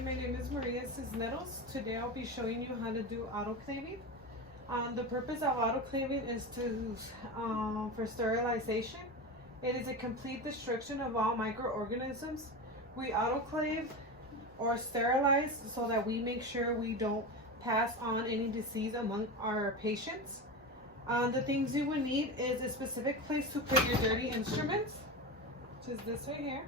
Hi, my name is Maria Cisneros. Today I'll be showing you how to do autoclaving. The purpose of autoclaving is for sterilization. It is a complete destruction of all microorganisms. We autoclave or sterilize so that we make sure we don't pass on any disease among our patients. The things you would need is a specific place to put your dirty instruments, which is this right here.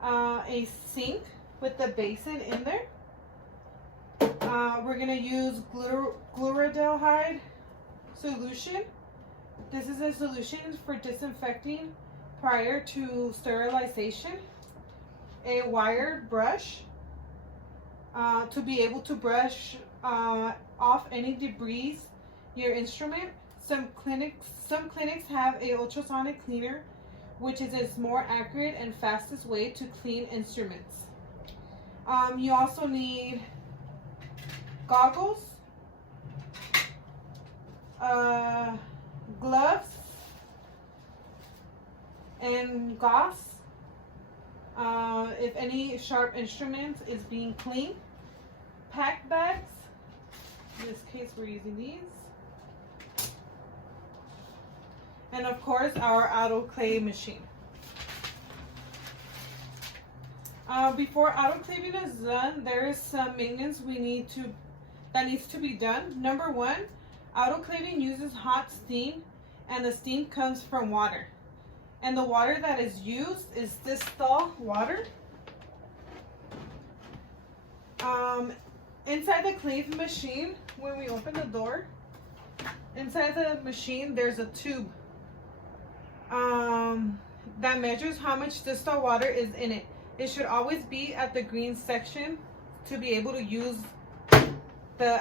A sink with the basin in there. We're going to use glutaraldehyde solution. This is a solution for disinfecting prior to sterilization. A wired brush to be able to brush off any debris your instrument. Some clinics have a ultrasonic cleaner, which is a more accurate and fastest way to clean instruments. You also need goggles, gloves, and gauze if any sharp instrument is being cleaned. Pack bags. In this case, we're using these. And of course, our autoclave machine. Before autoclaving is done, there is some maintenance that needs to be done. Number one, autoclaving uses hot steam, and the steam comes from water. And the water that is used is distilled water. Inside the clave machine, when we open the door, inside the machine there's a tube that measures how much distilled water is in it. It should always be at the green section to be able to use the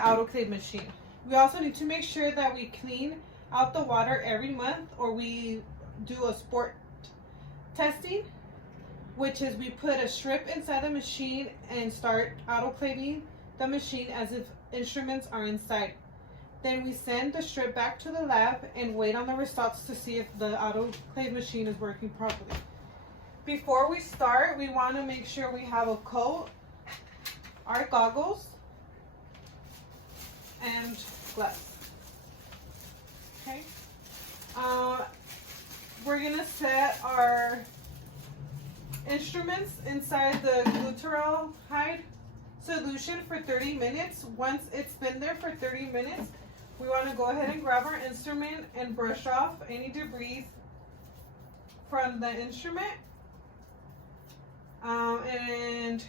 autoclave machine. We also need to make sure that we clean out the water every month, or we do a sport testing, which is we put a strip inside the machine and start autoclaving the machine as if instruments are inside. Then we send the strip back to the lab and wait on the results to see if the autoclave machine is working properly. Before we start, we want to make sure we have a coat, our goggles, and gloves. Okay. We're going to set our instruments inside the glutaraldehyde solution for 30 minutes. Once it's been there for 30 minutes, we want to go ahead and grab our instrument and brush off any debris from the instrument. And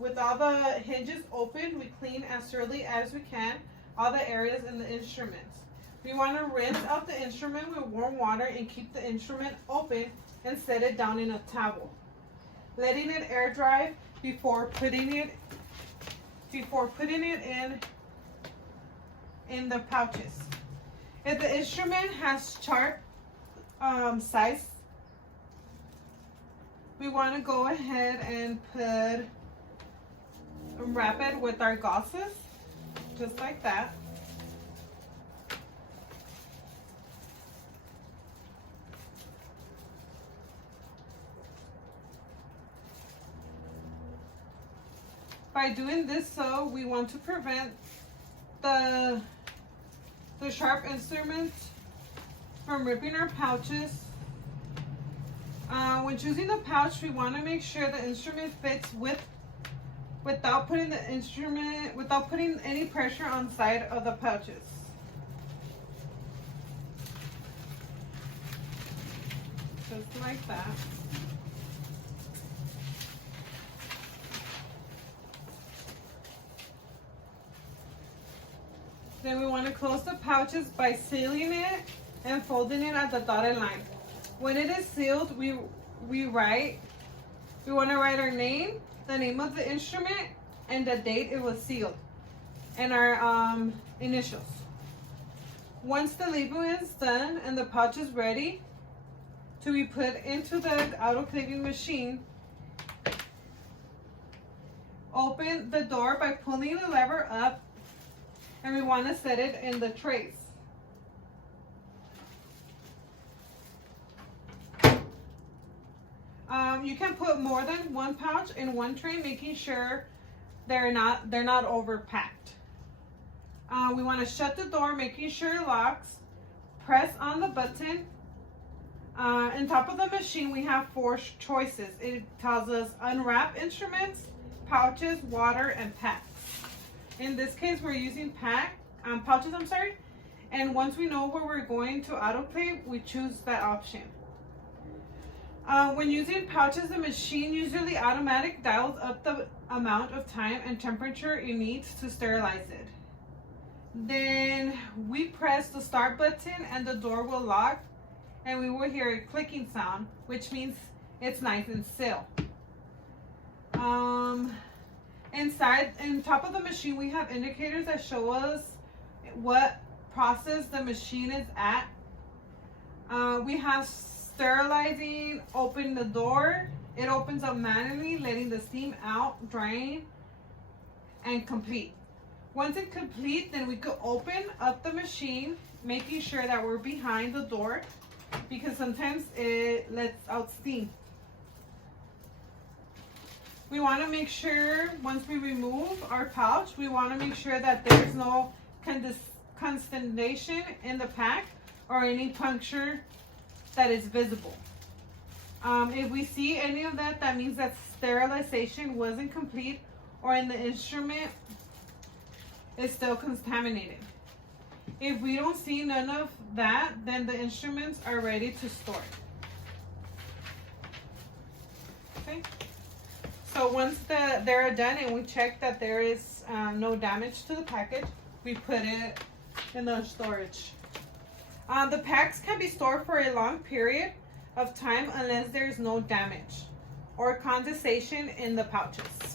with all the hinges open, we clean as thoroughly as we can all the areas in the instruments. We want to rinse out the instrument with warm water and keep the instrument open and set it down in a towel, letting it air dry before putting it in the pouches. If the instrument has chart size, we want to go ahead and wrap it with our gauzes, just like that. By doing this, we want to prevent the sharp instruments from ripping our pouches. When choosing the pouch, we want to make sure the instrument fits without putting any pressure on the side of the pouches. Just like that. Then we want to close the pouches by sealing it and folding it at the dotted line. When it is sealed, we want to write our name, the name of the instrument, and the date it was sealed, and our initials. Once the label is done and the pouch is ready to be put into the autoclaving machine, open the door by pulling the lever up, and we want to set it in the trays. You can put more than one pouch in one tray, making sure they're not overpacked. We want to shut the door, making sure it locks. Press on the button. On top of the machine, we have 4 choices. It tells us unwrap instruments, pouches, water, and packs. In this case, we're using pouches, I'm sorry. And once we know where we're going to autoclave, we choose that option. When using pouches, the machine usually automatic dials up the amount of time and temperature it needs to sterilize it. Then we press the start button and the door will lock, and we will hear a clicking sound, which means it's nice and still. Inside, on top of the machine, we have indicators that show us what process the machine is at. We have sterilizing, open the door. It opens up manually, letting the steam out, drying, and complete. Once it's complete, then we could open up the machine, making sure that we're behind the door, because sometimes it lets out steam. We want to make sure, once we remove our pouch, we want to make sure that there's no condensation in the pack or any puncture that is visible. If we see any of that, that means that sterilization wasn't complete, or in the instrument is still contaminated. If we don't see none of that, then the instruments are ready to store. Okay. So once they're done and we check that there is no damage to the package, we put it in the storage. The packs can be stored for a long period of time unless there is no damage or condensation in the pouches.